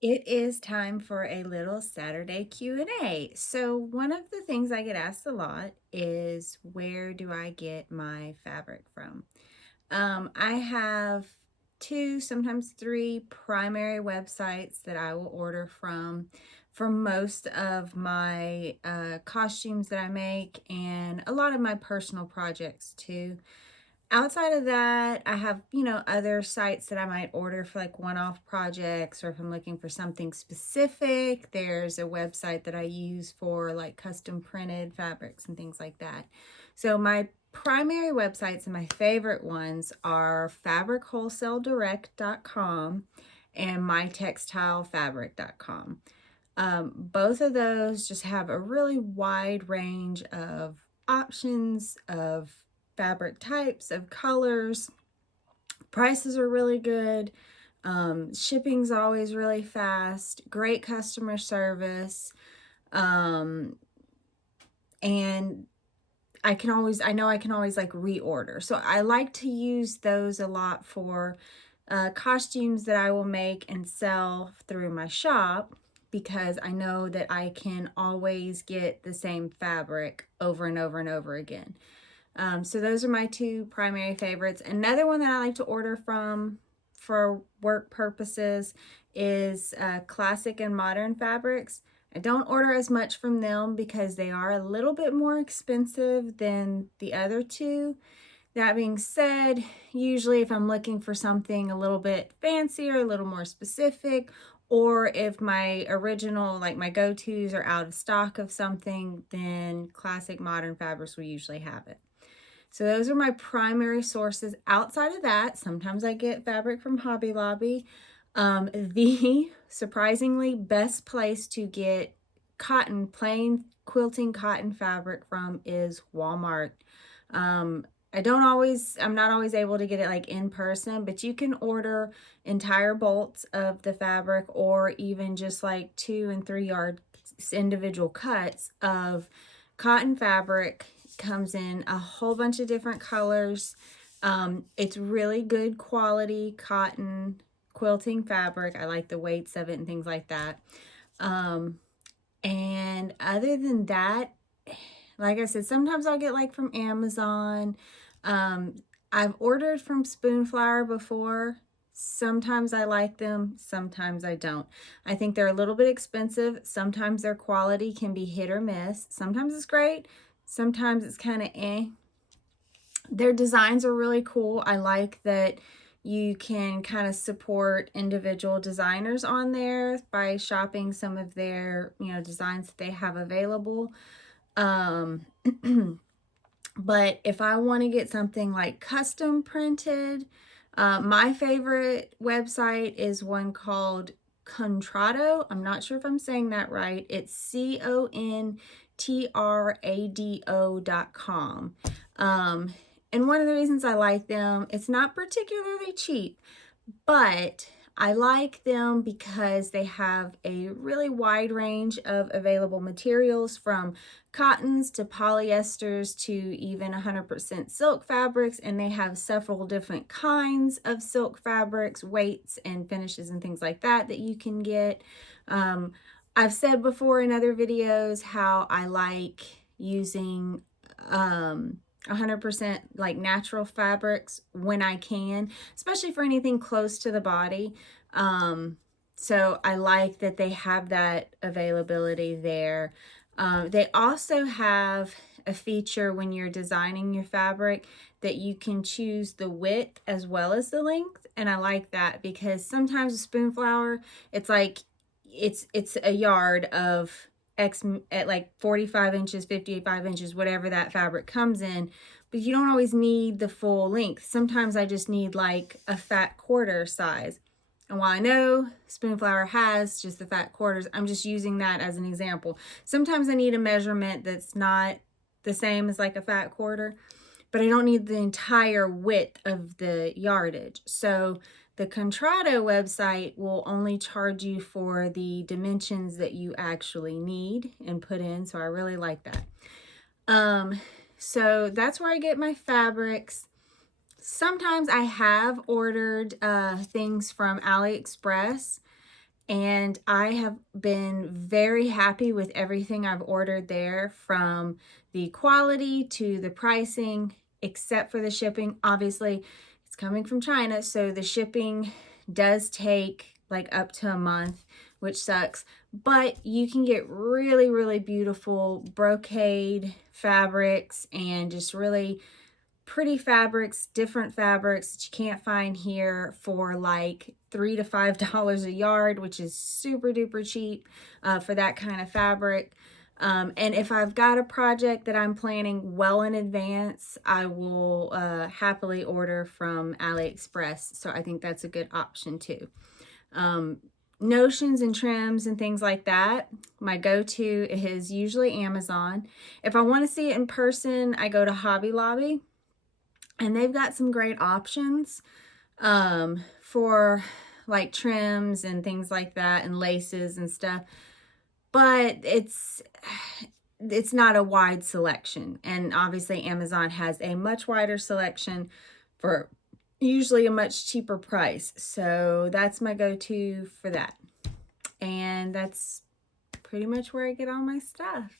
It is time for a little Saturday Q&A. So one of the things I get asked a lot is where do I get my fabric from? I have two, sometimes three primary websites that I will order from for most of my costumes that I make and a lot of my personal projects too. Outside of that, I have, other sites that I might order for like one-off projects, or if I'm looking for something specific, there's a website that I use for like custom printed fabrics and things like that. So my primary websites and my favorite ones are fabrichwholesaledirect.com and mytextilefabric.com. Both of those just have a really wide range of options of fabric types, of colors. Prices are really good. Shipping's always really fast. Great customer service. Um, and I know I can always like reorder. So I like to use those a lot for costumes that I will make and sell through my shop because I know that I can always get the same fabric over and over and over again. So those are my two primary favorites. Another one that I like to order from for work purposes is Classic and Modern Fabrics. I don't order as much from them because they are a little bit more expensive than the other two. That being said, usually if I'm looking for something a little bit fancier, a little more specific, or if my original, like my go-tos are out of stock of something, then Classic Modern Fabrics will usually have it. So those are my primary sources. Outside of that, sometimes I get fabric from Hobby Lobby. The surprisingly best place to get cotton, plain quilting cotton fabric from is Walmart. I'm not always able to get it like in person, but you can order entire bolts of the fabric or even just like 2 and 3 yard individual cuts of cotton fabric. Comes in a whole bunch of different colors. It's really good quality cotton quilting fabric. I like the weights of it and things like that. And other than that, like I said, sometimes I'll get like from Amazon. I've ordered from Spoonflower before. Sometimes I like them, sometimes I don't. I think they're a little bit expensive. Sometimes their quality can be hit or miss. Sometimes it's great, sometimes it's kind of eh. Their designs are really cool. I like that you can kind of support individual designers on there by shopping some of their, designs that they have available. Um, but if I want to get something like custom printed, my favorite website is one called Contrado. I'm not sure if I'm saying that right. It's CONTRADO.com. And one of the reasons I like them, it's not particularly cheap, but I like them because they have a really wide range of available materials, from cottons to polyesters to even 100% silk fabrics, and they have several different kinds of silk fabrics, weights and finishes and things like that that you can get. I've said before in other videos how I like using 100% like natural fabrics when I can, especially for anything close to the body. So I like that they have that availability there. They also have a feature when you're designing your fabric that you can choose the width as well as the length. And I like that because sometimes with Spoonflower, it's like it's a yard of X at like 45 inches, 55 inches, whatever that fabric comes in, but you don't always need the full length. Sometimes I just need like a fat quarter size. And while I know Spoonflower has just the fat quarters, I'm just using that as an example. Sometimes I need a measurement that's not the same as like a fat quarter, but I don't need the entire width of the yardage. So the Contrado website will only charge you for the dimensions that you actually need and put in. So I really like that. So that's where I get my fabrics. Sometimes I have ordered things from AliExpress, and I have been very happy with everything I've ordered there, from the quality to the pricing, except for the shipping. Obviously, it's coming from China, so the shipping does take like up to a month, which sucks. But you can get really, really beautiful brocade fabrics and just really pretty fabrics, different fabrics that you can't find here, for like $3 to $5 a yard, which is super duper cheap for that kind of fabric. And if I've got a project that I'm planning well in advance, I will happily order from AliExpress. So I think that's a good option too. Notions and trims and things like that, my go-to is usually Amazon. If I want to see it in person, I go to Hobby Lobby, and they've got some great options for like trims and things like that, and laces and stuff. But it's not a wide selection. And obviously Amazon has a much wider selection for usually a much cheaper price. So that's my go-to for that. And that's pretty much where I get all my stuff.